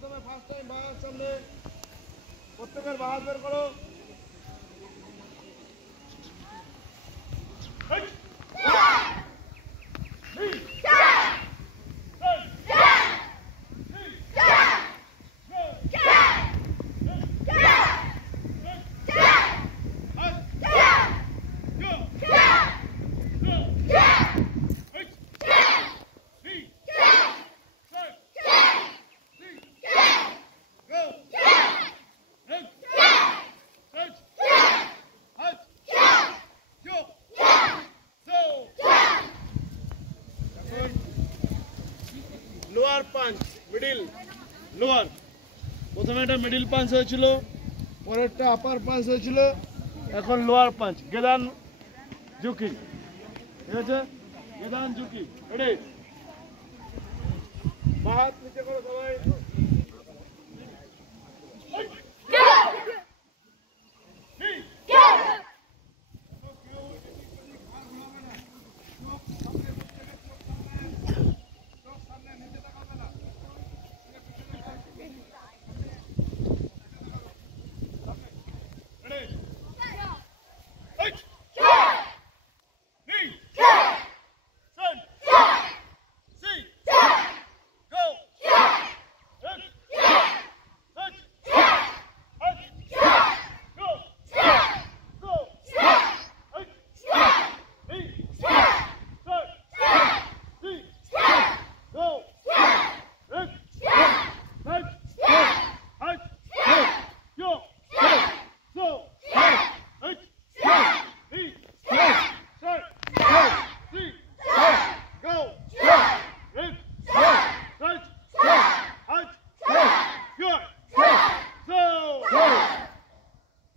প্রথমে first time বাহার সামনে প্রত্যেকের বাহার বের করো। Lower punch, middle lower. প্রথমে একটা মিডিল পাঞ্চ হয়েছিল, পরেরটা আপার পাঞ্চ হয়েছিল, এখন লোয়ার পাঞ্চ। গেদান ঝুঁকি, ঠিক আছে? গেদান ঝুঁকি, রেডি? বাহাত নিচে করো সবাই।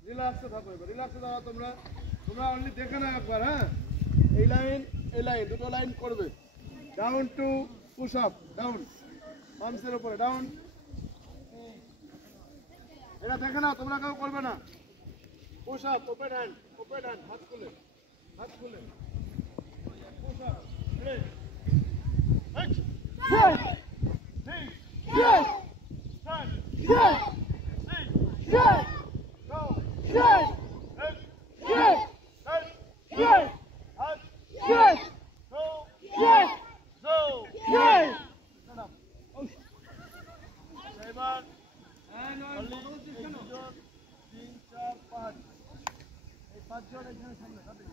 রিল্যাক্সে থাকো, এবার রিল্যাক্সে থাকো। তোমরা অনলি দেখে না একবার, হ্যাঁ? এই লাইন দুটো লাইন করবে। Down to push up, down পাম্পসের উপরে ডাউন। এটা দেখে না, তোমরা কেউ করবে না। পুশ আপ, ওপেন হ্যান্ড, হাত খুলে পুশ আপ, রেডি? এবার 3, 4, 5 এই 5 জন এখানে সামনে ধরে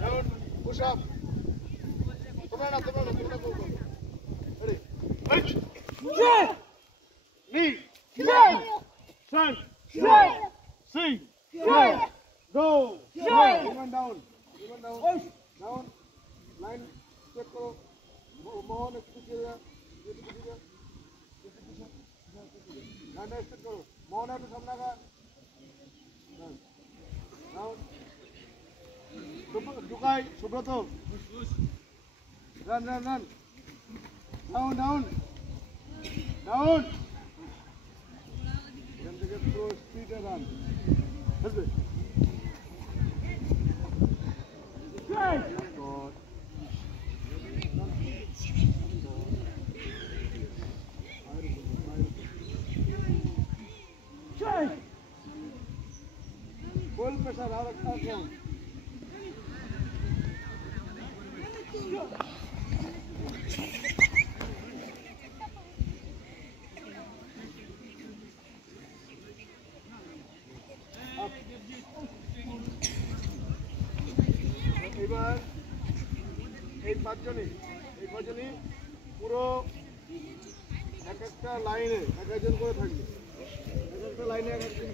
ডাউন পুশ আপ। তোমরা না ready? knee, front, swing, go, even down, down, line, step करो, मोहन एक पीछे जा, line step करो, मोहन है तो सामने का, down, दुकाई, Subroto, run, down. Throw speed and run. Let's go. Full pressure, out of down. এবার এই পাঁচজনই পুরো এক একটা লাইনে এক একজন করে থাকবে, এক একটা লাইনে এক একজন।